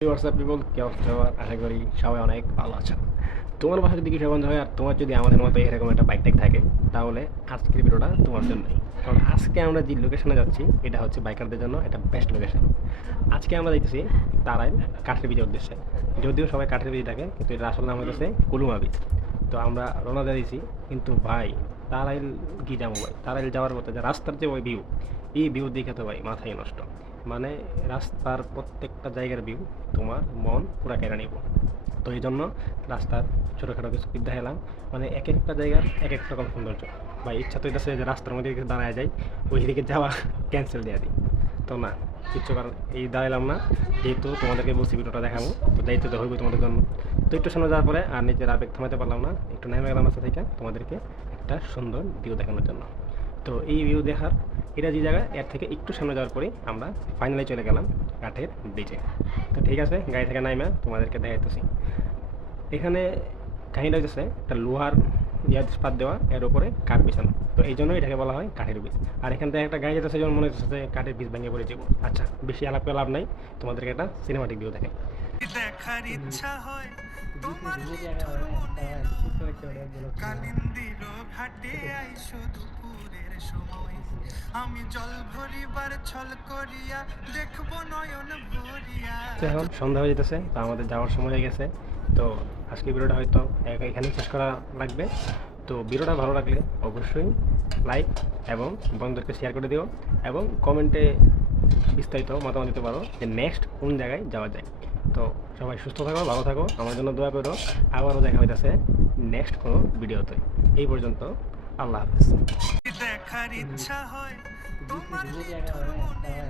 WhatsApp people, কি অবস্থা সবার? আশা করি সবাই অনেক ভালো আছেন। তোমার বাসা যদি কিশোরগঞ্জ হয় আর তোমার যদি আমাদের মতো এরকম একটা বাইক টাইক থাকে, তাহলে আজকের ভিডিওটা তোমার জন্যই। কারণ আজকে আমরা যে লোকেশনে যাচ্ছি এটা হচ্ছে বাইকারদের জন্য একটা বেস্ট লোকেশন। আজকে আমরা যাইতেছি তারাইল কাঠের বীজের উদ্দেশ্যে। যদিও সবাই কাঠের বীজ থাকে, কিন্তু এটা আসল নাম হচ্ছে কুলুমাবি। তো আমরা রওনা দিয়েছি, কিন্তু ভাই তারাইল কি যাবো ভাই, তারাইল যাওয়ার পথে যে রাস্তার যে ওই ভিউ, এই ভিউ দেখে তো ভাই মাথায় নষ্ট। মানে রাস্তার প্রত্যেকটা জায়গার ভিউ তোমার মন পুরা কেড়ে নিব। তো এই জন্য রাস্তার ছোটোখাটো কিছু বিদ্যা হেলাম, মানে এক একটা জায়গার এক এক রকম সৌন্দর্য। ভাই ইচ্ছা তো হইতেছে যে রাস্তার মধ্যে দাঁড়ায় যাই, ওই দিকে যাওয়া ক্যান্সেল দিয়ে দিই। তো না, কিচ্ছু কারণ এই দাঁড়াইলাম না, যেহেতু তোমাদেরকে বলছি ভিডিওটা দেখাবো, তো দায়িত্ব তো হইবে তোমাদের জন্য। তো একটু সামনে যাওয়ার পরে আর নিজের আবেগ থামাতে পারলাম না, একটু নেমে গেলাম রাস্তা থেকে তোমাদেরকে একটা সুন্দর ভিউ দেখানোর জন্য। তো এই ভিউ দেখার এটা যে জায়গা, এর থেকে একটু সামনে যাওয়ার পরেই আমরা ফাইনালি চলে গেলাম কাঠের ব্রিজে। তো ঠিক আছে, গাড়ি থেকে নাইমা তোমাদেরকে দেখাইতেছি। এখানে কাহিনীটা হচ্ছে একটা লোহার ইস্পাত দেওয়া, এর উপরে কাঠ বিছানো, তো এই জন্য এটাকে বলা হয় কাঠের বীজ। আর এখান থেকে একটা গাড়ি যেতেছে, যেমন মনে হচ্ছে যে কাঠের বীজ ভেঙে পড়ে যাবো। আচ্ছা, বেশি আলাপ করে লাভ নাই, তোমাদেরকে একটা সিনেমাটিক ভিউ দেখে দেখার ইচ্ছা হয় তোমার নিঠুর মনের কালিন্দির ঘাটে আইসো দুপুরের সময় আমি জল ভরিবার ছল করিয়া দেখবো নয়ন ভরিয়া। তো এখন সন্ধ্যা হয়ে যেতেছে, তো আমাদের যাওয়ার সময় হয়ে গেছে। তো আজকে ভিডিওটা হয়তো এখানেই শেষ করা লাগবে। তো ভিডিওটা ভালো লাগলে অবশ্যই লাইক এবং বন্ধুদেরকে শেয়ার করে দিও, এবং কমেন্টে বিস্তারিত মতামত দিতে পারো যে নেক্সট কোন জায়গায় যাওয়া যায়। তো সবাই সুস্থ থাকো, ভালো থাকো, আমার জন্য দোয়া করো। আবারও দেখা হইতেছে নেক্সট কোনো ভিডিওতে। এই পর্যন্ত, আল্লাহ হাফিজ। দেখার ইচ্ছা হয় তোমার নিঠুর মনের